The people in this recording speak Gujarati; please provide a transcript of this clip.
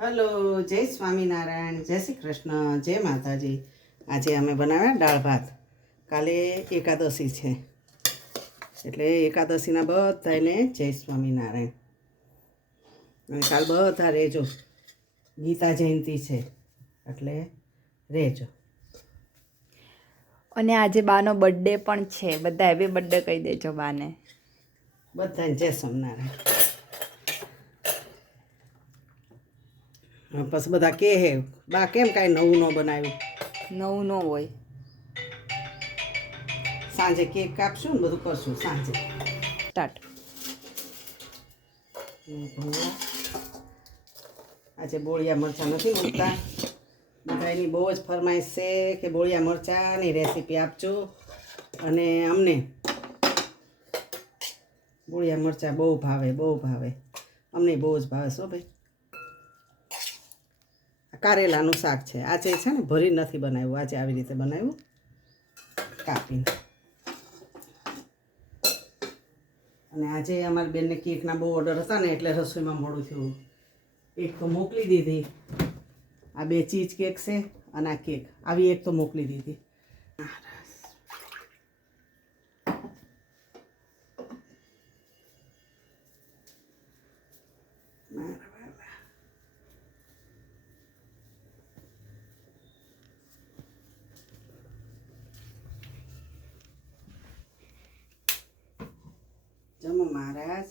હલો, જય સ્વામિનારાયણ, જય શ્રી કૃષ્ણ, જય માતાજી. આજે અમે બનાવ્યા દાળ ભાત. કાલે એકાદશી છે, એટલે એકાદશીના બધાને જય સ્વામિનારાયણ. અને કાલ બધા રહેજો, ગીતા જયંતિ છે એટલે રહેજો. અને આજે બાનો બર્થડે પણ છે. બધા હેપી બર્થડે કહી દેજો બાને. બધાને જય સ્વામિનારાયણ. પછી બધા કહે હે બા કેમ કાંઈ નવું ન બનાવ્યું. નવું ન હોય. સાંજે કેક કાપશું ને બધું કરશું સાંજે. સ્ટાર્ટ. આજે બોળિયા મરચાં નથી મૂકતા. બધાની બહુ જ ફરમાઈશ છે કે બોળિયા મરચાંની રેસીપી આપજો. અને અમને બોળિયા મરચાં બહુ ભાવે. અમને બહુ જ ભાવે છો ભાઈ. કારેલાનું શાક છે. આજે છે ને ભરી નથી બનાવ્યું, આજે આવી રીતે બનાવ્યું કાપીને. અને આજે અમારી બેનને કેકના બહુ ઓર્ડર હતા ને એટલે રસોઈમાં મોડું થયું. એક તો મોકલી દીધી, આ 2 ચીઝ કેક છે અને આ કેક આવી એક તો મોકલી દીધી. જમો મહારાજ.